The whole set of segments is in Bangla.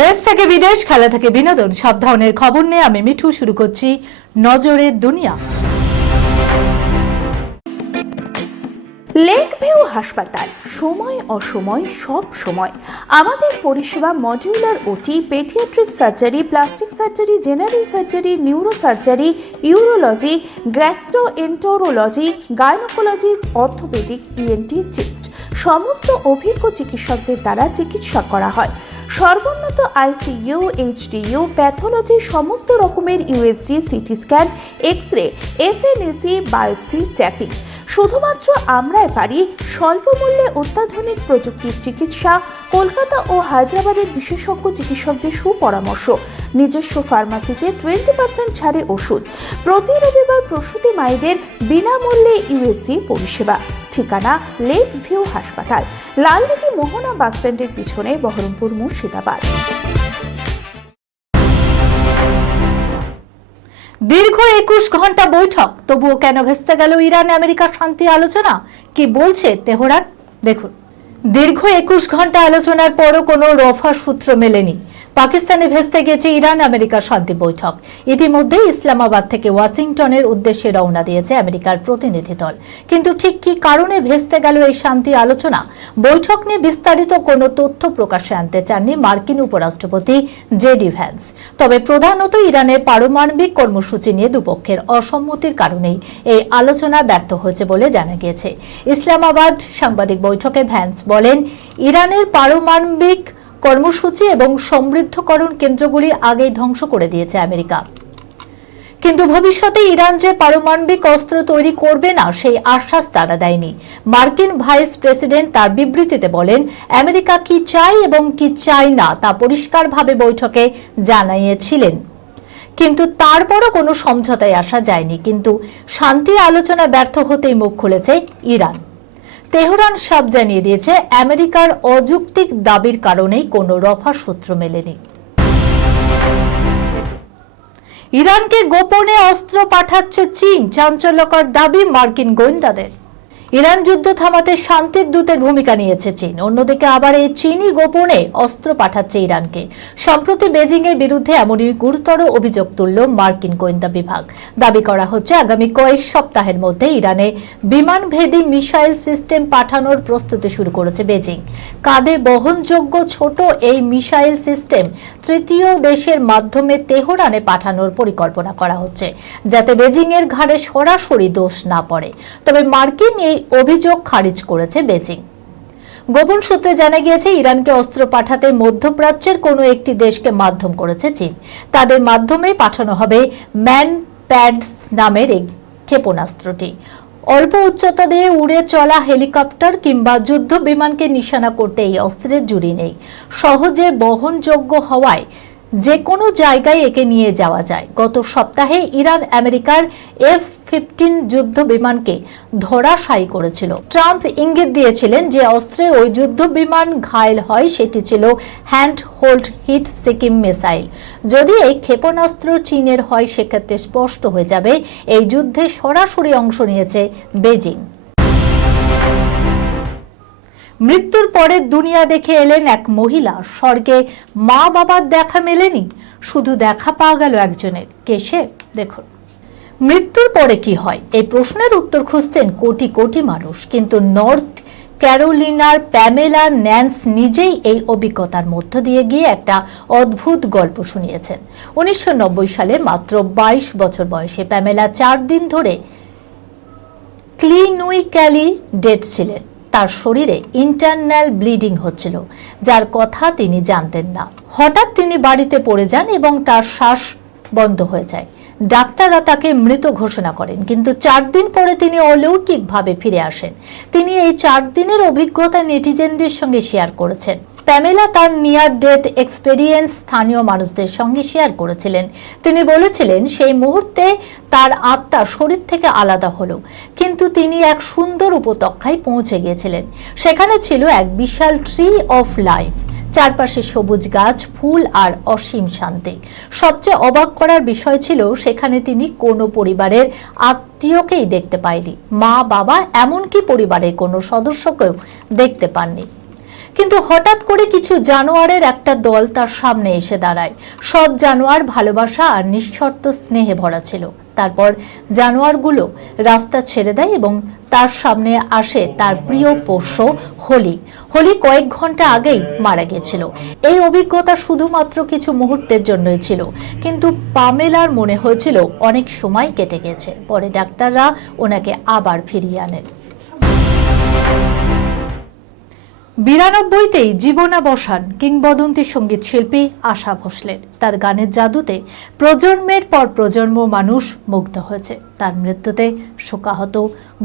দেশ থেকে বিদেশ, খেলা থেকে বিনোদন, সব ধরনের খবর নিয়ে আমি মিঠু শুরু করছি নজরের দুনিয়া। লেক ভিউ হাসপাতাল, সময় অসময় সব সময় আমাদের পরিষেবা modular OT, paediatric surgery, plastic surgery, general surgery, neuro surgery, urology, gastroenterology, gynaecology, orthopaedic, ENT, chest সমস্ত অভিজ্ঞ চিকিৎসকদের দ্বারা চিকিৎসা করা হয়। সর্বোন্নত আইসিইউ, এইচডিইউ, প্যাথোলজি, সমস্ত রকমের USG, CT scan, X ray, FNAC, biopsy, tapping. শুধুমাত্র আমরাই পারি স্বল্প মূল্যে অত্যাধুনিক প্রযুক্তির চিকিৎসা। কলকাতা ও হায়দ্রাবাদের বিশেষজ্ঞ চিকিৎসকদের সুপরামর্শ, নিজস্ব ফার্মাসিতে 20% ছাড়ে ওষুধ। প্রতি রবিবার প্রসূতি মায়েদের বিনামূল্যে ইউএসজি পরিষেবা। ঠিকানা লেক ভিউ হাসপাতাল, লালদিঘি মোহনা বাসস্ট্যান্ডের পিছনে, বহরমপুর, মুর্শিদাবাদ। দীর্ঘ 21 ঘন্টা বৈঠক, তবুও কেন ভেস্তে গেল ইরান আমেরিকা শান্তি আলোচনা? কি বলছে তেহরান দেখুন। দীর্ঘ 21 ঘন্টা আলোচনার পরও কোনো রফা সূত্র মেলেনি। পাকিস্তানে ভেস্তে গেছে ইরান আমেরিকা শান্তি বৈঠক। ইতিমধ্যে ইসলামাবাদ থেকে ওয়াশিংটনের উদ্দেশ্যে রওনা দিয়েছে আমেরিকার প্রতিনিধি দল। কিন্তু ঠিক কি কারণে ভেস্তে গেল এই শান্তি আলোচনা? বৈঠক নিয়ে বিস্তারিত কোনো তথ্য প্রকাশে আনতে চাননি মার্কিন উপরাষ্ট্রপতি জেডি ভ্যান্স। তবে প্রধানত ইরানের পারমাণবিক কর্মসূচি নিয়ে দুপক্ষের অসম্মতির কারণেই এই আলোচনা ব্যর্থ হয়েছে বলে জানা গিয়েছে। ইসলামাবাদ সাংবাদিক বৈঠকে ভ্যান্স বলেন, ইরানের পারমাণবিক কর্মসূচি এবং সমৃদ্ধকরণ কেন্দ্রগুলি আগেই ধ্বংস করে দিয়েছে আমেরিকা, কিন্তু ভবিষ্যতে ইরান যে পারমাণবিক অস্ত্র তৈরি করবে না সেই আশ্বাস তারা দেয়নি। মার্কিন ভাইস প্রেসিডেন্ট তার বিবৃতিতে বলেন, আমেরিকা কি চায় এবং কি চায় না তা পরিষ্কারভাবে বৈঠকে জানিয়েছিলেন, কিন্তু তারপরও কোনো সমঝোতায় আসা যায়নি। কিন্তু শান্তি আলোচনা ব্যর্থ হতেই মুখ খুলেছে ইরান। তেহরান সব জানিয়ে দিয়েছে, আমেরিকার অযৌক্তিক দাবির কারণেই কোনো রফা সূত্র মেলেনি। ইরানকে গোপনে অস্ত্র পাঠাচ্ছে চীন, চাঞ্চল্যকর দাবি মার্কিন গোয়েন্দাদের। ইরান যুদ্ধ থামাতে শান্তির দূতের ভূমিকা নিয়েছে চীন। অন্যদিকে আবার এই চীনই গোপনে অস্ত্র পাঠাচ্ছে ইরানকে। সম্প্রতি বেজিং এর বিরুদ্ধে এমনই গুরুতর অভিযোগ তুলল মার্কিন গোয়েন্দা বিভাগ। দাবি করা হচ্ছে, আগামী কয়েক সপ্তাহের মধ্যে ইরানে বিমানভেদী মিসাইল সিস্টেম পাঠানোর প্রস্তুতি শুরু করেছে বেজিং। কাঁধে বহনযোগ্য ছোট এই মিসাইল সিস্টেম তৃতীয় দেশের মাধ্যমে তেহরানে পাঠানোর পরিকল্পনা করা হচ্ছে, যাতে বেজিং এর ঘাড়ে সরাসরি দোষ না পড়ে। তবে মার্কিন এই অভিযোগ খারিজ করেছে বেজিং। গোপন সূত্রে জানা গিয়েছে, ইরানকে অস্ত্র পাঠাতে মধ্যপ্রাচ্যের কোনো একটি দেশকে মাধ্যম করেছে চীন। তাদের মাধ্যমে পাঠানো হবে ম্যান প্যাডস নামের এই ক্ষেপণাস্ত্রটি। অল্প উচ্চতা দিয়ে উড়ে চলা হেলিকপ্টার কিংবা যুদ্ধ বিমানকে নিশানা করতে এই অস্ত্রের জুড়ি নেই। সহজে বহনযোগ্য হওয়ায় যে কোনো জায়গায় একে নিয়ে যাওয়া যায়। গত সপ্তাহে ইরান আমেরিকার F-15 যুদ্ধ বিমানকে ধরাশায়ী করেছিল। ট্রাম্প ইঙ্গিত দিয়েছিলেন যে অস্ত্রে ওই যুদ্ধ বিমান ঘায়েল হয় সেটি ছিল hand held heat seeking missile. যদি এই ক্ষেপণাস্ত্র চীনের হয় সেক্ষেত্রে স্পষ্ট হয়ে যাবে এই যুদ্ধে সরাসরি অংশ নিয়েছে বেজিং। মৃত্যুর পরে দুনিয়া দেখে এলেন এক মহিলা। স্বর্গে মা বাবার দেখা মেলেনি, শুধু দেখা পাওয়া গেল একজনের। কে সে দেখুন। মৃত্যুর পরে কি হয় এই প্রশ্নের উত্তর খুঁজছেন কোটি কোটি মানুষ, কিন্তু নর্থ ক্যারোলিনার প্যামেলা ন্যান্স নিজেই এই অভিজ্ঞতার মধ্য দিয়ে গিয়ে একটা অদ্ভুত গল্প শুনিয়েছেন। 1990 সালে মাত্র 22 বছর বয়সে প্যামেলা 4 দিন ধরে ক্লিনিক্যালি ডেড ছিলেন। তার শরীরে ইন্টারনাল ব্লিডিং হচ্ছিল, যার কথা তিনি জানতেন না। হঠাৎ তিনি বাড়িতে পড়ে যান এবং তার শ্বাস বন্ধ হয়ে যায়। ডাক্তাররা তাকে মৃত ঘোষণা করেন, কিন্তু 4 দিন পরে তিনি অলৌকিকভাবে ফিরে আসেন। তিনি এই 4 দিনের অভিজ্ঞতা নেটিজেনদের সঙ্গে শেয়ার করেছেন। প্যামেলা তার নিয়ার ডেথ এক্সপেরিয়েন্স স্থানীয় মানুষদের সঙ্গে শেয়ার করেছিলেন। তিনি বলেছিলেন, সেই মুহূর্তে তার আত্মা শরীর থেকে আলাদা হলো, কিন্তু তিনি এক সুন্দর উপত্যকায় পৌঁছে গিয়েছিলেন। সেখানে ছিল এক বিশাল ট্রি অফ লাইফ, চারপাশে সবুজ গাছ, ফুল আর অসীম শান্তি। সবচেয়ে অবাক করার বিষয় ছিল, সেখানে তিনি কোনো পরিবারের আত্মীয়কেই দেখতে পায়নি। মা বাবা এমনকি পরিবারের কোনো সদস্যকেও দেখতে পাননি। কিন্তু হঠাৎ করে কিছু জানোয়ারের একটা দল তার সামনে এসে দাঁড়ায়। সব জানোয়ার ভালোবাসা আর নিঃশর্ত স্নেহে ভরা ছিল। তারপর জানোয়ারগুলো রাস্তা ছেড়ে দেয় এবং তার সামনে আসে তার প্রিয় পোষ্য হোলি। হোলি কয়েক ঘন্টা আগেই মারা গিয়েছিল। এই অভিজ্ঞতা শুধুমাত্র কিছু মুহূর্তের জন্যই ছিল, কিন্তু পামেলার মনে হয়েছিল অনেক সময় কেটে গেছে। পরে ডাক্তাররা ওনাকে আবার ফিরিয়ে আনেন। 92তেই জীবনাবসান কিংবদন্তি সঙ্গীত শিল্পী আশা ভোসলের। তার গানের জাদুতে প্রজন্মের পর প্রজন্ম মানুষ মুগ্ধ হয়েছে। তার মৃত্যুতে শোকাহত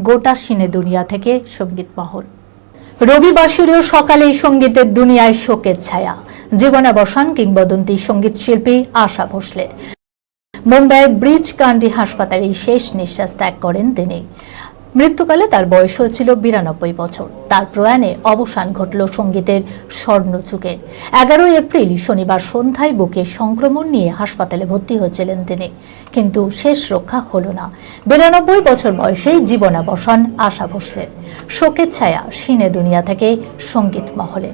গোটা সিনে দুনিয়া থেকে সঙ্গীত মহল। রবিবাসরীয় সকালে সঙ্গীতের দুনিয়ায় শোকের ছায়া। জীবনাবসান কিংবদন্তি সঙ্গীত শিল্পী আশা ভোসলের। মুম্বাইয়ের ব্রিজ কান্ডি হাসপাতালে শেষ নিঃশ্বাস ত্যাগ করেন তিনি। মৃত্যুকালে তার বয়স হয়েছিল 92 বছর। তার প্রয়াণে অবসান ঘটল সঙ্গীতের স্বর্ণযুগের। 11 এপ্রিল শনিবার সন্ধ্যায় বুকে সংক্রমণ নিয়ে হাসপাতালে ভর্তি হয়েছিলেন তিনি, কিন্তু শেষ রক্ষা হলো না। 92 বছর বয়সেই জীবনাবসান আশা ভোসলের। শোকের ছায়া সিনে দুনিয়া থেকে সঙ্গীত মহলে।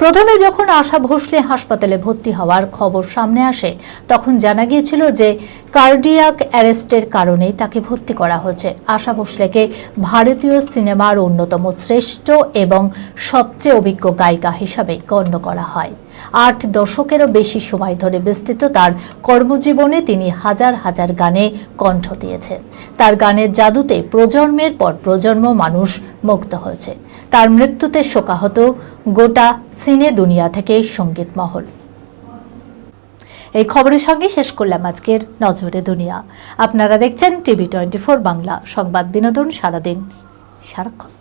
প্রথমে যখন আশা ভোসলে হাসপাতালে ভর্তি হওয়ার খবর সামনে আসে, তখন জানা গিয়েছিল যে কার্ডিয়াক অ্যারেস্টের কারণেই তাকে ভর্তি করা হয়েছে। আশা ভোসলেকে ভারতীয় সিনেমার অন্যতম শ্রেষ্ঠ এবং সবচেয়ে অভিজ্ঞ গায়িকা হিসাবে গণ্য করা হয়। 8 দশকেরও বেশি সময় ধরে বিস্তৃত তার কর্মজীবনে তিনি হাজার হাজার গানে কণ্ঠ দিয়েছেন। তার গানের জাদুতে প্রজন্মের পর প্রজন্ম মানুষ মুগ্ধ হয়েছে। তার মৃত্যুতে শোকাহত গোটা সিনে দুনিয়া থেকে সঙ্গীত মহল। এই খবরের সঙ্গে শেষ করলাম আজকের নজরে দুনিয়া। আপনারা দেখছেন টিভি 24 বাংলা, সংবাদ বিনোদন সারাদিন সারাক্ষণ।